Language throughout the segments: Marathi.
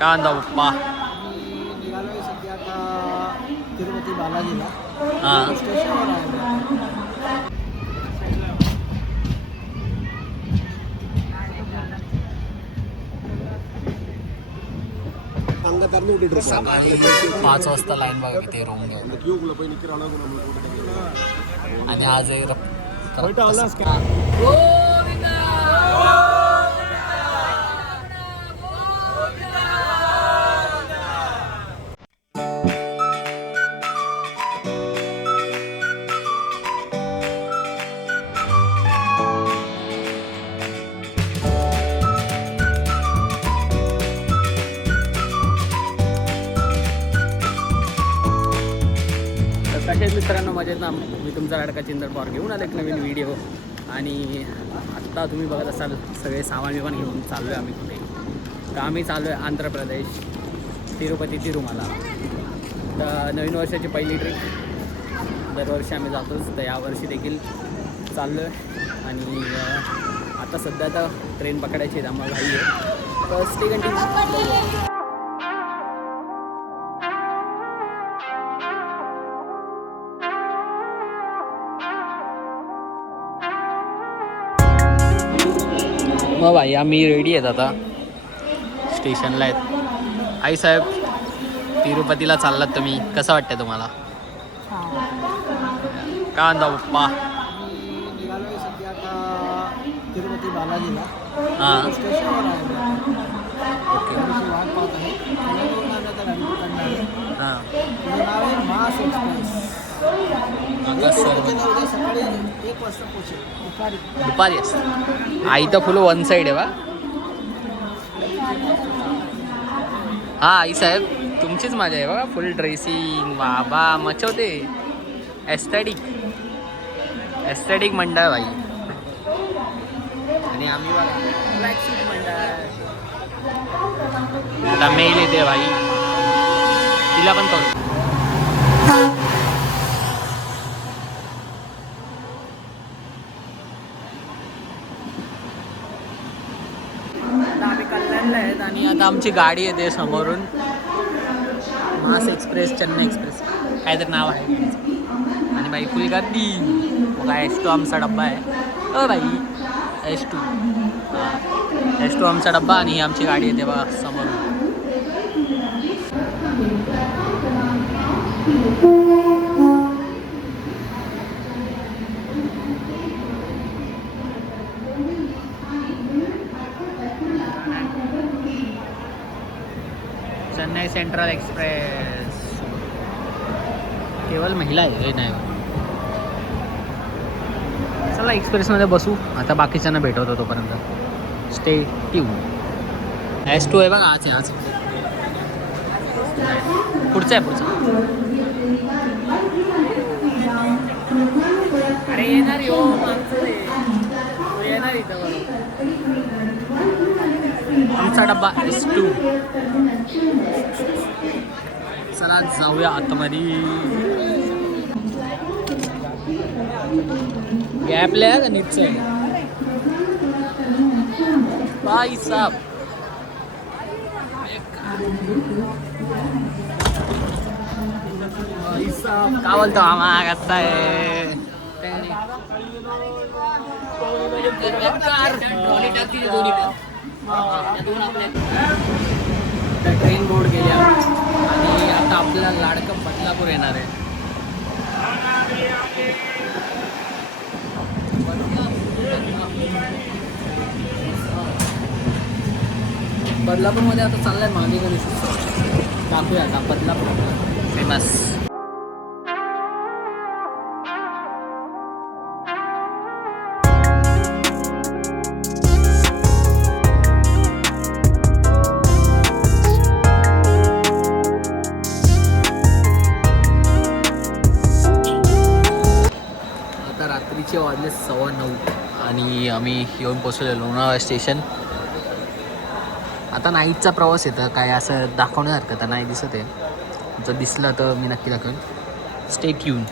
काय म्हणता पप्पा? मी निघालोय सध्या आता तिरुपती बालाजीला. हां स्टेशनवर आहे. सकाळी 5 वाजता लाईन बघा किती रूम आणि आज कसे मित्रांनो मजेत ना. मी तुमचा लाडका चिंदर पवार घेऊन आलो एक नवीन व्हिडिओ. आणि आत्ता तुम्ही बघत असाल सगळे सामान विमान घेऊन चाललो आहे आम्ही कुठे. तर आम्ही चाललो आहे आंध्र प्रदेश, तिरुपती तिरुमला. तर नवीन वर्षाची पहिली ट्रिप. दरवर्षी आम्ही जातोच, तर यावर्षी देखील चाललो आहे. आणि आता सध्या तर ट्रेन पकडायची आहे आम्हाला घाई आहे. तर स्टे कंटिन्यू. मग भाई आम्ही रेडी आहेत आता, स्टेशनला आहेत. आई साहेब, तिरुपतीला चाललात तुम्ही, कसं वाटतं तुम्हाला? काय म्हणता पप्पा? मी निघालोय सध्या आता तिरुपती बालाजीला. हां स्टेशनवर आहे. ओके. थोडीशी वाट पाहत आहे. पुण्यावरून आलं तर आम्ही पकडणार आहे. हां तुझं नाव आहे मास एक्सप्रेस. आता सर तिरुपतीला उद्या सकाळी 1 वाजता पोहोचेल. दुपारी असतं. आई तर फुल वन साईड आहे बा. हां आई साहेब, तुमचीच मजा आहे बघा. फुल ड्रेसिंग बाबा मचवते. एस्थेटिक मंडळ बाई. आणि आम्ही बघा ब्लॅक सूट मंडळ. आता मेल येते बाई, तिला पण करू. आता आम्ही कल्याणला आहेत आणि आता आमची गाडी येते समोरून. मास एक्सप्रेस, चेन्नई एक्सप्रेस काहीतरी नाव आहे. आणि बाई फुल गर्दी बघा. S2 आमचा डब्बा आहे. बाई S2 S2 आमचा डब्बा आणि ही आमची गाडी येते बघा समोरून. Chennai central express. केवळ महिला आहे हे नाही. चला एक्सप्रेसमध्ये बसू आता, बाकीच्यांना भेटवतो तोपर्यंत. Stay tune. S2 आहे बघा. आज आहे आज. पुढचं आहे पुढचं. अरे येणार हो मागचं येणार इथं आमचा डब्बा S2. चला जाऊया आतमध्ये. गॅपले आहे का नीटचं आहे भाई साहब. भाई साहब काय बोलतो मामा, कसा आहे? ट्रेन बोर्ड गेल्या आणि आता आपल्याला लाडकं बदलापूर येणार आहे. बदलापूरमध्ये आता चाललाय मागे कधी टाकूया आता बदलापूर फेमस. आता रात्रीचे वाजले 9:15 आणि आम्ही येऊन पोचलो लोणावळा स्टेशन. आता नाईटचा प्रवास येतं काय असं दाखवण्यासारखं तर नाही दिसत आहे. जर दिसलं तर मी नक्की दाखवेन. Stay tune.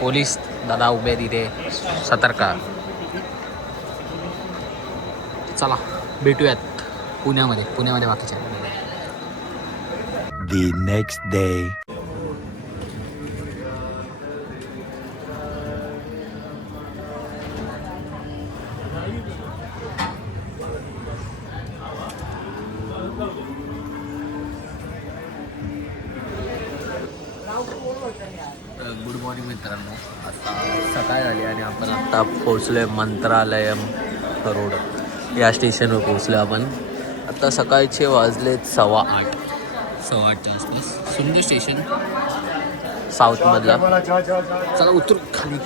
पोलीस दादा उभे तिथे सतर्क. चला भेटूयात. पुण्यामध्ये बाकीच्या. The next day. Good morning मित्रांनो. आता सकाळ झाली आणि आपण आत्ता पोहोचलो आहे मंत्रालयम रोड या स्टेशनवर पोहोचलो आपण. आता सकाळचे वाजलेत 8:15च्या आसपास. सुंदर स्टेशन साऊथमधला. चला उतरू खाली.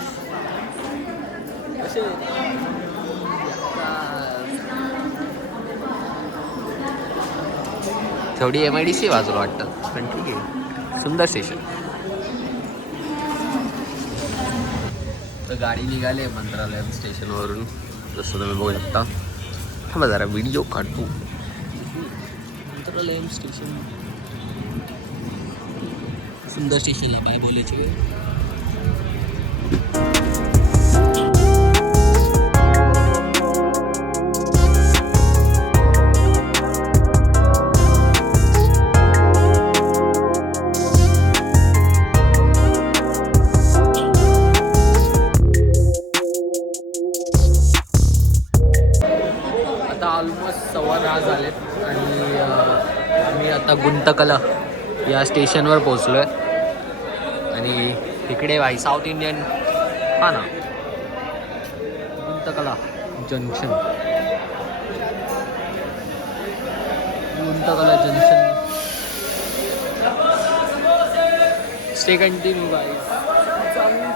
थोडी MIDC वाजवलं वाटतं पण ठीक आहे. सुंदर स्टेशन. तर गाडी निघाली आहे मंत्रालयम स्टेशनवरून जसं तुम्ही बघू शकता. थांबा जरा व्हिडिओ काढतो. मंत्रालयम स्टेशन सुंदर स्टेशनला काय बोलायची वेळ. ऑलमोस्ट 10:15 झालेत आणि आम्ही आता गुंतकला या स्टेशनवर पोचलो आहे. आणि इकडे भाई साऊथ इंडियन हा ना Guntakal junction. Guntakal junction. Stay continue guys. चांगली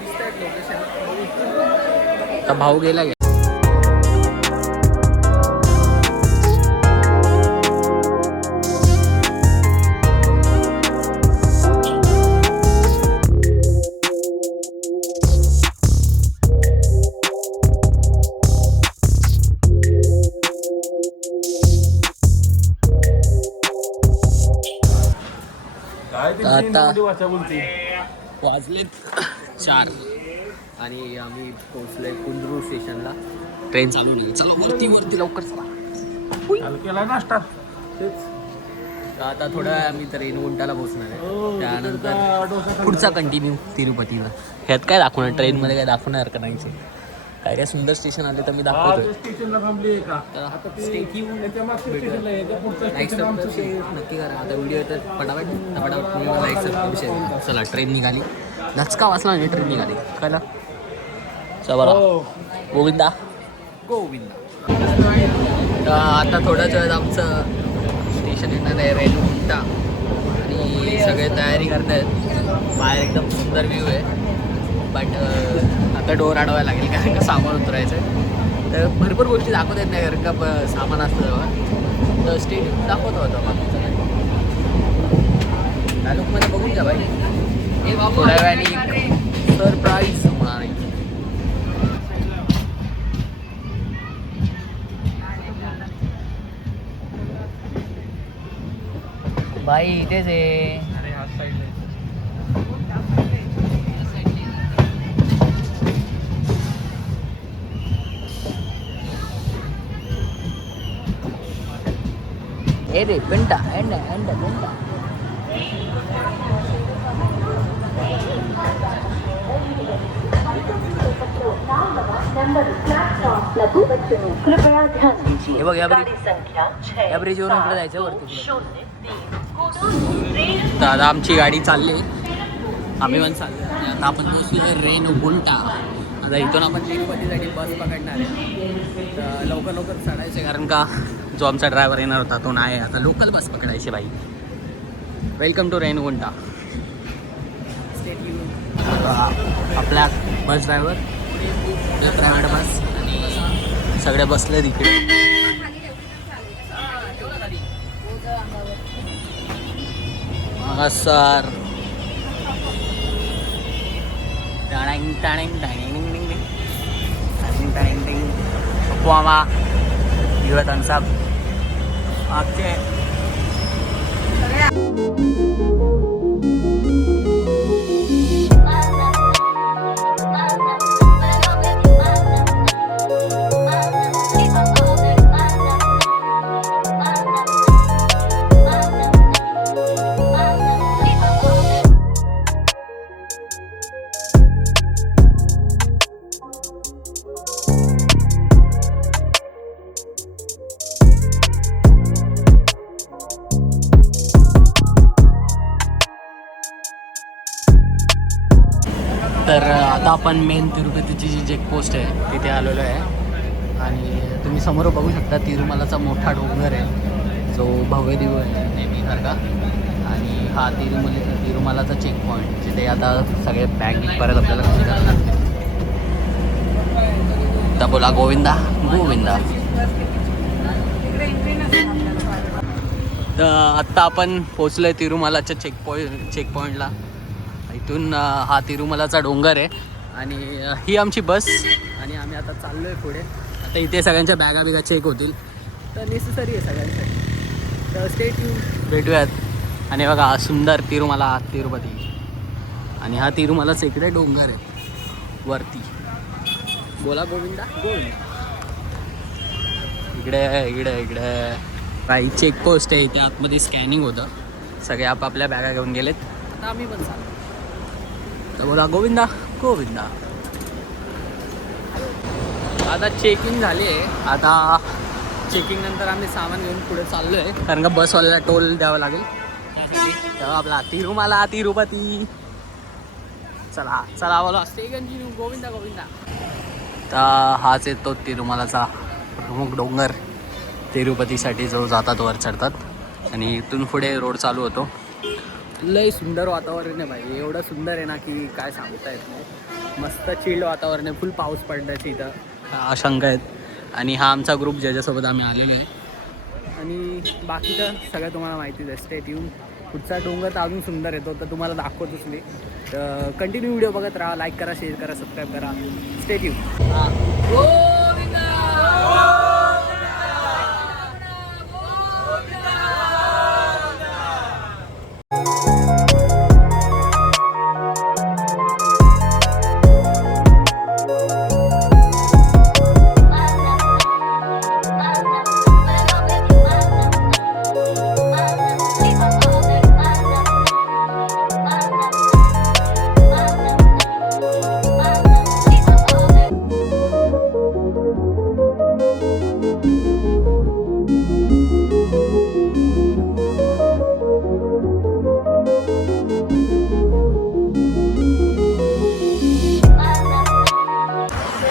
दिसत आहेत लोकेशन. आता भाऊ गेला. आता वाजलेत 4 आणि आम्ही पोहोचलोय कुंद्रू स्टेशनला. ट्रेन चालू नाही. चला वरती लवकर चला. नाश्ता. आता थोडा आम्ही तर रेणुगुंटाला पोहोचणार आहे. त्यानंतर पुढचा कंटिन्यू तिरुपतीला. ह्यात काय दाखवणार ट्रेनमध्ये काय दाखवणार का नाही. काय सुंदर स्टेशन आले तर मी दाखवतो. नक्की करा आता व्हिडिओ तर पटापट. चला ट्रेन निघाली. धचका वाचला नाही. ट्रेन निघाली कळलं. चला गोविंदा. तर आता थोड्याच वेळात आमचं स्टेशन येणार आहे रेणुगुंटा. आणि सगळे तयारी करत आहेत. बाहेर एकदम सुंदर व्ह्यू आहे. बट आता डोर अडवायला लागेल कारण का सामान उतरायचं आहे. तर भरपूर गोष्टी दाखवत येत नाही कारण का सामान असतं तेव्हा. तर स्टेडियम दाखवत होतं बाकीचं काय. त्या लोकमध्ये बघून जा भाई. थोड्या वेळाने सरप्राईज होणार आहे. भाई इथेच आहे. रे पेंटा एंड पेंटा. हे बघ या ब्रिजवरून इकडे जायचं वरती. तर आता आमची गाडी चालली. आम्ही पण चाललो. आता आपण पोहोचलो रेणुगुंटा. आता इथून आपण तिरुपतीसाठी बस पकडणार आहे. तर लवकर चढायचं कारण का जो आमचा ड्रायव्हर येणार होता तो नाही. आता लोकल बस पकडायची भाई. Welcome to Renigunta. आपला बस ड्रायव्हर प्रायव्हेट बस आणि सगळे बसले तिकडे. सर थम्स आपके तर आता आपण मेन तिरुपतीची जी चेकपोस्ट आहे तिथे आलेलो आहे आणि तुम्ही समोर बघू शकता तिरुमलाचा मोठा डोंगर आहे जो भव्य दिव्य आहे नेहमीसारखा आणि हा तिरुमलाचा चेक पॉईंट जिथे आता सगळे बॅग परत आपल्याला कमी करायला लागते. तर बोला गोविंदा गोविंदा. तर आत्ता आपण पोचलो आहे तिरुमलाच्या चेक पॉईंटला. इथून हा तिरुमलाचा डोंगर आहे आणि ही आमची बस आणि आम्ही आता चाललो आहे पुढे. आता इथे सगळ्यांच्या बॅगा बिगा चेक होतील तर नेसेसरी आहे सगळ्यांसाठी. तर स्टे ट्यून भेटूयात. आणि बघा हा सुंदर तिरुमला तिरुपती आणि हा तिरुमलाचा इकडे डोंगर आहे वरती. बोला गोविंदा गोविंदा. इकडे इकडे इकडे काही चेकपोस्ट आहे इथे आतमध्ये स्कॅनिंग होतं. सगळे आपापल्या बॅगा घेऊन गेलेत. आता आम्ही पण चाललो. तर बोला गोविंदा गोविंदा. आता चेकिंग झाली आहे. आता चेकिंग नंतर आम्ही सामान घेऊन पुढे चाललो आहे कारण का बसवाल्याला टोल द्यावा लागेल त्यासाठी. तेव्हा आपला तिरुमला तिरुपती. चला चला बोला स्टे कंटिन्यू गोविंदा गोविंदा. तर हाच येतो तिरुमलाचा प्रमुख डोंगर तिरुपतीसाठी जो जातात वर चढतात आणि इथून पुढे रोड चालू होतो. लय सुंदर वातावरण आहे भाई. एवढं सुंदर आहे ना की काय सांगता येत नाही. मस्त चिल्ड वातावरण आहे. फुल पाऊस पडण्याची इथं आशंका आहेत. आणि हा आमचा ग्रुप ज्याच्यासोबत आम्ही आलेलो आहे आणि बाकी तर सगळं तुम्हाला माहितीच आहे. Stay tune. पुढचा डोंगर तर अजून सुंदर येतो तर तुम्हाला दाखवतोच मी. तर कंटिन्यू व्हिडिओ बघत राहा. लाईक करा शेअर करा सबस्क्राईब करा. Stay tune. हां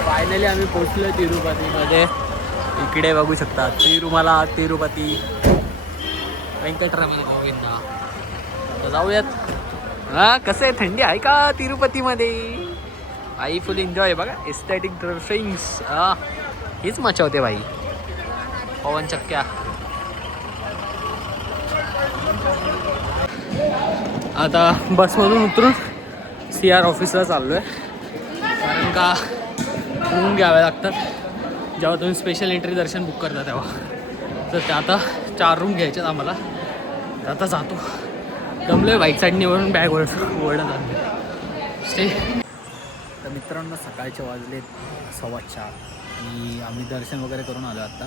फायनली आम्ही पोचलो तिरुपतीमध्ये. इकडे बघू शकता तिरुमला तिरुपती व्यंकटरमण गोविंदा. तर जाऊयात. हां कसं आहे थंडी आहे का तिरुपतीमध्ये. आई फुल एन्जॉय. बघा एस्थेटिक ड्रेसिंग्स हीच मजा होते भाई. पवन चक्क्या. आता बसमधून उतरून CR ऑफिसला चाललो आहे कारण का रूम घ्याव्या लागतात जेव्हा तुम्ही स्पेशल एंट्री दर्शन बुक करता तेव्हा. तर ते आता 4 रूम घ्यायच्यात आम्हाला. तर आता जातो. जमलो आहे बाईक साईडने वरून बॅग ओढत आणले स्टे. तर मित्रांनो सकाळचे वाजले 4:15 आणि आम्ही दर्शन वगैरे करून आलो आत्ता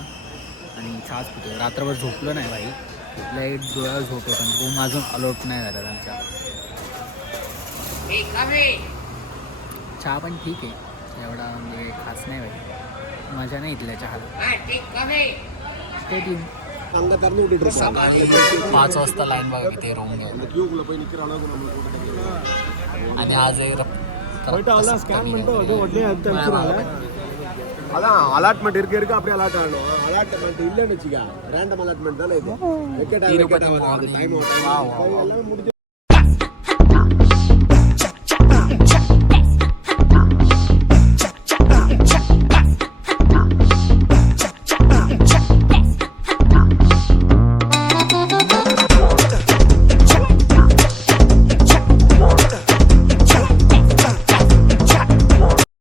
आणि चहाच पितो. रात्रभर झोपलो नाही भाई. लाईट डोळ्यावर झोप पण रूम अजून अलॉट नाही झाला त्यांच्या. चहा पण ठीक आहे. एवढा म्हणजे खास नाही भाई. मजा नाही इथल्या चहाला. Stay tune. 5 वाजता लाईन बघा किती रूम आणि आज ಅಲಾಟ್ಮೆಂಟ್ ಇರ್ಕ ಅಪ್ಪ ಅಲಾಟ್ ಆಡೋ ಅಲಾಟ್ಮೆಂಟ್ ಇಲ್ಲ ನೆಚ್ಚಿಗ ರ್ಯಾಂಡಮ್ ಅಲಾಟ್ಮೆಂಟ್ ತಾನೆ ಇದು.